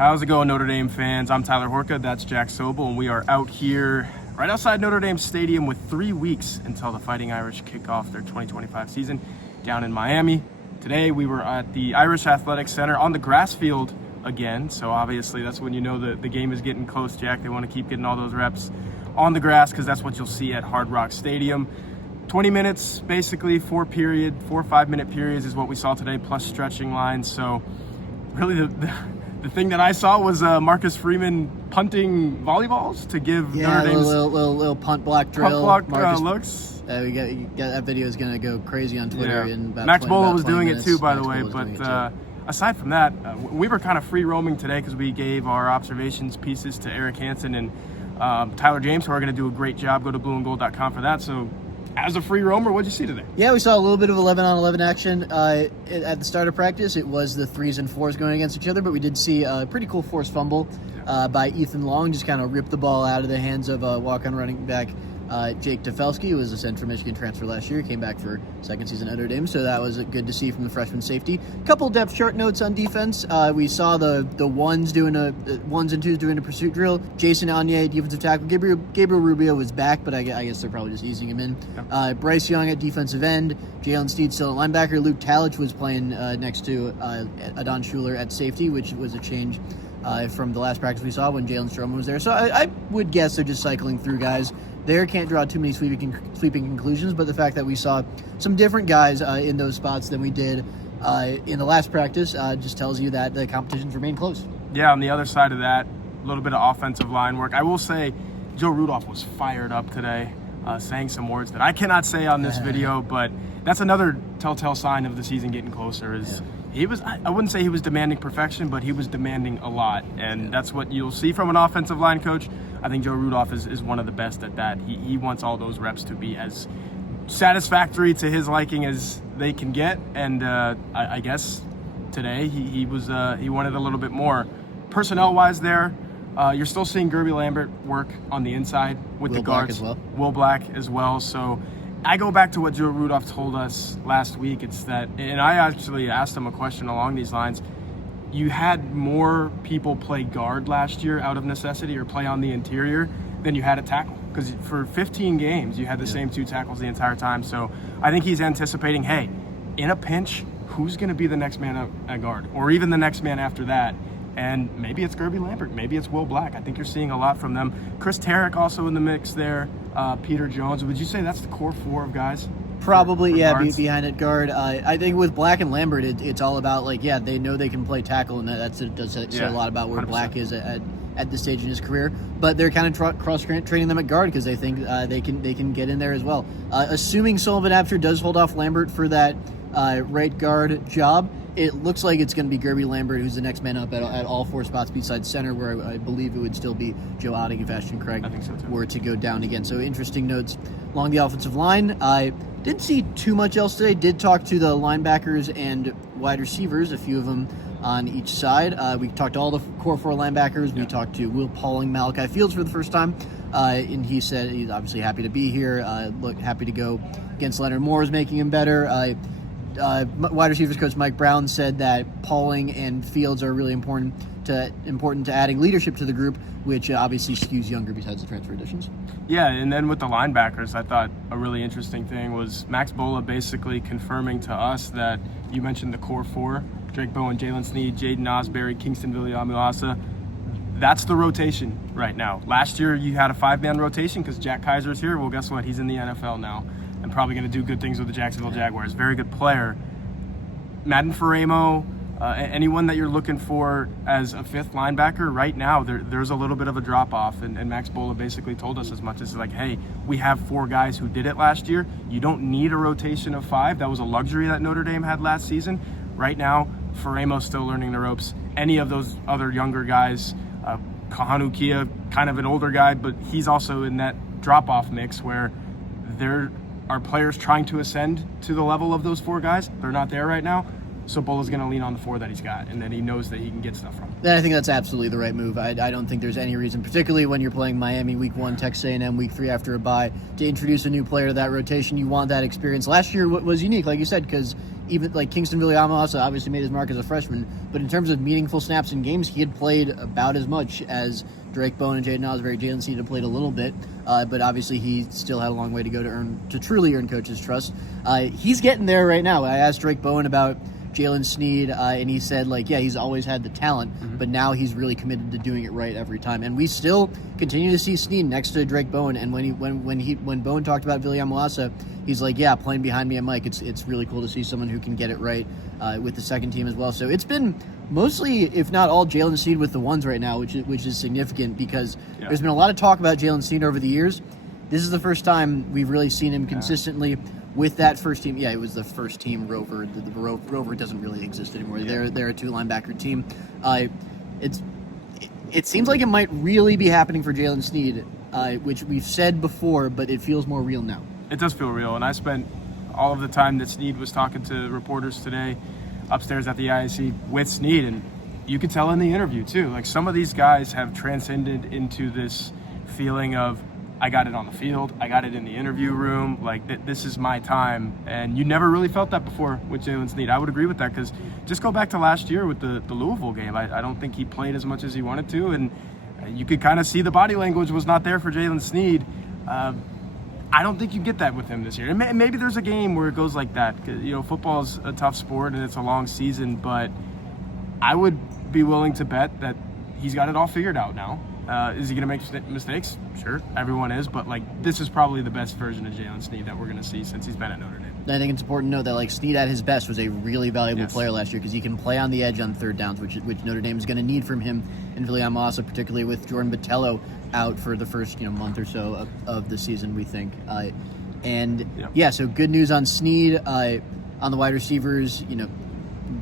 How's it going, Notre Dame fans? I'm Tyler Horka, that's Jack Sobel, and we are out here right outside Notre Dame Stadium with 3 weeks until the Fighting Irish kick off their 2025 season down in Miami. Today we were at the Irish Athletic Center on the grass field again, so obviously that's when you know the game is getting close, Jack. They want to keep getting all those reps on the grass because that's what you'll see at Hard Rock Stadium. 20 minutes, basically 4 or 5 minute periods is what we saw today, plus stretching lines. So really the thing that I saw was Marcus Freeman punting volleyballs to give Notre Dame's little punt block drill. Looks. We got that video is going to go crazy on Twitter. Yeah. In about Max 20 Bola was doing minutes. it too, by the way. But aside from that, we were kind of free roaming today because we gave our observations pieces to Eric Hansen and Tyler James, who are going to do a great job. Go to blueandgold.com for that. So as a free roamer, what did you see today? Yeah, we saw a little bit of 11-on-11 action at the start of practice. It was the 3s and 4s going against each other, but we did see a pretty cool forced fumble by Ethan Long. Just kind of ripped the ball out of the hands of walk-on running back Jake Tefelsky, who was a Central Michigan transfer last year. Came back for second season at Notre Dame, so that was good to see from the freshman safety. A couple depth chart notes on defense. We saw the ones and twos doing a pursuit drill. Jason Anye, defensive tackle. Gabriel Rubio was back, but I guess they're probably just easing him in. Yeah. Bryce Young at defensive end. Jaylen Sneed still at linebacker. Luke Talich was playing next to Adon Schuler at safety, which was a change from the last practice we saw when Jalen Stroman was there. So I would guess they're just cycling through guys. There can't draw too many sweeping conclusions, but the fact that we saw some different guys in those spots than we did in the last practice just tells you that the competitions remain close. Yeah, on the other side of that, a little bit of offensive line work. I will say Joe Rudolph was fired up today, saying some words that I cannot say on this video, but that's another telltale sign of the season getting closer. He was, I wouldn't say he was demanding perfection, but he was demanding a lot, and that's what you'll see from an offensive line coach. I think Joe Rudolph is one of the best at that. He wants all those reps to be as satisfactory to his liking as they can get, and I guess today he wanted a little bit more. Personnel-wise there, you're still seeing Gerby Lambert work on the inside with the guards. Will Black as well. So I go back to what Joe Rudolph told us last week. It's that, and I actually asked him a question along these lines. You had more people play guard last year out of necessity or play on the interior than you had at tackle. Because for 15 games, you had the same 2 tackles the entire time. So I think he's anticipating, hey, in a pinch, who's going to be the next man up at guard? Or even the next man after that? And maybe it's Gerby Lambert. Maybe it's Will Black. I think you're seeing a lot from them. Chris Tarek also in the mix there. Peter Jones. Would you say that's the core 4 of guys? Probably, behind at guard. I think with Black and Lambert, it's all about, they know they can play tackle, and that does say a lot about where 100%. Black is at this stage in his career. But they're kind of cross-training them at guard because they think they can get in there as well. Assuming Sullivan Absher does hold off Lambert for that right guard job, it looks like it's going to be Gerby Lambert who's the next man up at all 4 spots besides center, where I believe it would still be Joe Otting if Ashton Craig were to go down again. So interesting notes along the offensive line. I didn't see too much else today. Did talk to the linebackers and wide receivers, a few of them on each side. We talked to all the core 4 linebackers. We talked to Will Pauling, Malachi Fields for the first time, and he said he's obviously happy to be here. Happy to go against Leonard Moore is making him better. Wide receivers coach Mike Brown said that Pauling and Fields are really important to adding leadership to the group, which obviously skews younger besides the transfer additions. Yeah, and then with the linebackers, I thought a really interesting thing was Max Bola basically confirming to us that you mentioned the core 4, Drake Bowen, Jaylen Sneed, Jaden Osbury, Kingston Viliamu-Asa. That's the rotation right now. Last year you had a 5-man rotation because Jack Kaiser's here. Well, guess what? He's in the NFL now and probably going to do good things with the Jacksonville Jaguars. Very good player. Madden Faremo, anyone that you're looking for as a 5th linebacker right now, there's a little bit of a drop-off, and Max Bola basically told us as much as hey, we have 4 guys who did it last year. You don't need a rotation of 5. That was a luxury that Notre Dame had last season. Right now, Faremo's still learning the ropes. Any of those other younger guys, Kahanu Kia, kind of an older guy, but he's also in that drop-off mix where there are players trying to ascend to the level of those 4 guys. They're not there right now. So Bola's going to lean on the 4 that he's got, and then he knows that he can get stuff from. Then I think that's absolutely the right move. I don't think there's any reason, particularly when you're playing Miami week 1, Texas A&M week 3 after a bye, to introduce a new player to that rotation. You want that experience. Last year was unique, like you said, because even like Kingston Villamasa obviously made his mark as a freshman, but in terms of meaningful snaps in games, he had played about as much as Drake Bowen and Jaden Osbury. Jaylen Sneed had played a little bit, but obviously he still had a long way to go to truly earn coach's trust. He's getting there right now. I asked Drake Bowen about Jaylen Sneed, and he said, he's always had the talent, but now he's really committed to doing it right every time. And we still continue to see Sneed next to Drake Bowen. And when Bowen talked about Villamasa, he's like, yeah, playing behind me and Mike, it's really cool to see someone who can get it right with the second team as well. So it's been mostly, if not all, Jaylen Sneed with the ones right now, which is significant because there's been a lot of talk about Jaylen Sneed over the years. This is the first time we've really seen him consistently with that first team. Yeah, it was the first team Rover. The Rover doesn't really exist anymore. They're a 2-linebacker team. It seems like it might really be happening for Jaylen Sneed, which we've said before, but it feels more real now. It does feel real, and I spent all of the time that Sneed was talking to reporters today upstairs at the IAC with Sneed, and you could tell in the interview too, like some of these guys have transcended into this feeling of, I got it on the field, I got it in the interview room, like this is my time. And you never really felt that before with Jaylen Sneed. I would agree with that, because just go back to last year with the Louisville game. I don't think he played as much as he wanted to, and you could kind of see the body language was not there for Jaylen Sneed. I don't think you get that with him this year. And maybe there's a game where it goes like that. Football's a tough sport and it's a long season, but I would be willing to bet that he's got it all figured out now. Is he going to make mistakes? Sure, everyone is, but this is probably the best version of Jaylen Sneed that we're going to see since he's been at Notre Dame. I think it's important to note that Sneed at his best was a really valuable player last year because he can play on the edge on third downs, which Notre Dame is going to need from him and Villamasa, particularly with Jordan Botelho out for the first month or so of the season, we think. So good news on Sneed. On the wide receivers,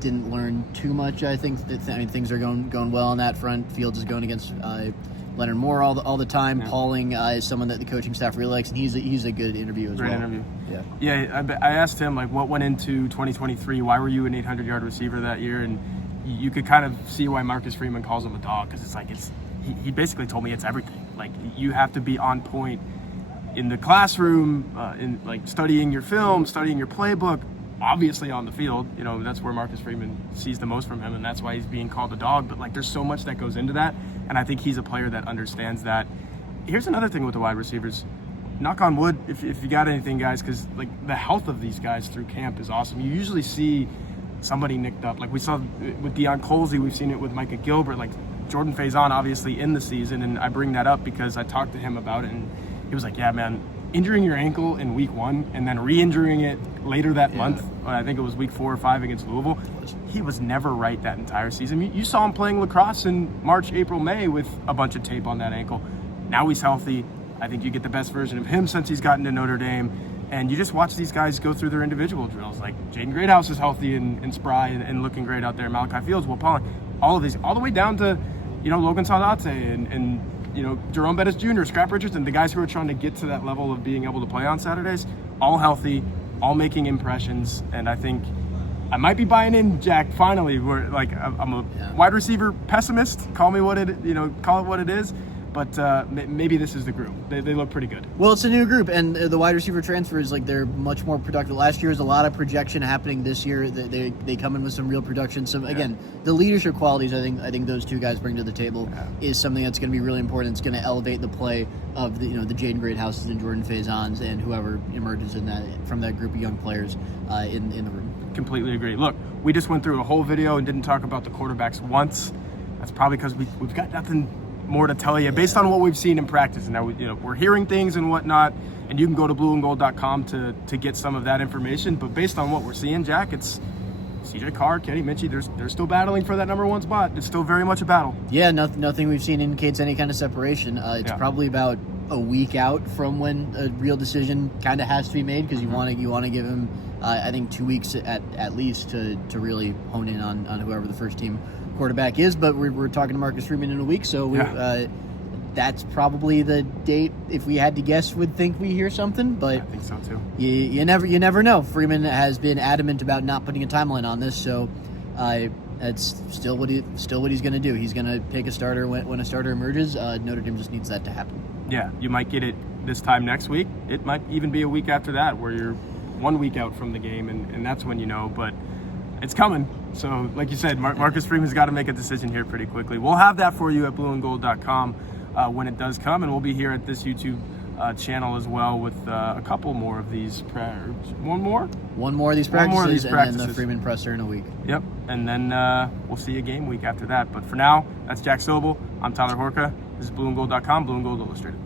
didn't learn too much. I think things are going well on that front. Fields is going against Leonard Moore all the time. Yeah. Pauling is someone that the coaching staff really likes, and he's a good interview as well. Great interview. I asked him what went into 2023. Why were you an 800-yard receiver that year? And you could kind of see why Marcus Freeman calls him a dog, because he basically told me it's everything. You have to be on point in the classroom, in studying your film, studying your playbook. Obviously on the field, that's where Marcus Freeman sees the most from him, and that's why he's being called a dog. But there's so much that goes into that, and I think he's a player that understands that. Here's another thing with the wide receivers. Knock on wood if you got anything, guys, because the health of these guys through camp is awesome. You usually see somebody nicked up, like we saw with Deion Colsey. We've seen it with Micah Gilbert, Jordan Faison, obviously in the season, and I bring that up because I talked to him about it, and he was like, "Yeah, man, injuring your ankle in week 1 and then re-injuring it later that month, I think it was week 4 or 5 against Louisville, he was never right that entire season. You saw him playing lacrosse in March, April, May with a bunch of tape on that ankle. Now he's healthy. I think you get the best version of him since he's gotten to Notre Dame. And you just watch these guys go through their individual drills. Jaden Greathouse is healthy and spry and looking great out there. Malachi Fields, Will Pauling, all of these, all the way down to, Logan Saudate and Jerome Bettis Jr., Scrap Richardson, the guys who are trying to get to that level of being able to play on Saturdays, all healthy, all making impressions. And I think I might be buying in, Jack, finally. Where I'm a wide receiver pessimist. Call it what it is. But maybe this is the group. They look pretty good. Well, it's a new group, and the wide receiver transfers, they're much more productive. Last year was a lot of projection happening. This year, they come in with some real production. So again, the leadership qualities I think those two guys bring to the table is something that's going to be really important. It's going to elevate the play of the Jaden Greathouses and Jordan Faisons and whoever emerges from that group of young players in the room. Completely agree. Look, we just went through a whole video and didn't talk about the quarterbacks once. That's probably because we've got nothing more to tell you based on what we've seen in practice. And now we're hearing things and whatnot, and you can go to blueandgold.com to get some of that information. But based on what we're seeing, Jack, it's CJ Carr, Kenny Minchie. They're still battling for that number 1 spot. It's still very much a battle. Yeah, nothing we've seen indicates any kind of separation. It's probably about a week out from when a real decision kind of has to be made, because you want to give him I think 2 weeks at least to really hone in on whoever the first team quarterback is. But we're talking to Marcus Freeman in a week, so that's probably the date, if we had to guess, would think we hear something. But I think so too. You never know. Freeman has been adamant about not putting a timeline on this, so that's still what he's going to do. He's going to take a starter when a starter emerges. Notre Dame just needs that to happen. Yeah, you might get it this time next week. It might even be a week after that where you're 1 week out from the game, and that's when you know. But it's coming. So, like you said, Marcus Freeman's got to make a decision here pretty quickly. We'll have that for you at blueandgold.com when it does come, and we'll be here at this YouTube channel as well with a couple more of these. One more of these practices, and then the Freeman presser in a week. Yep, and then we'll see you game week after that. But for now, that's Jack Sobel. I'm Tyler Horka. This is blueandgold.com, Blue and Gold Illustrated.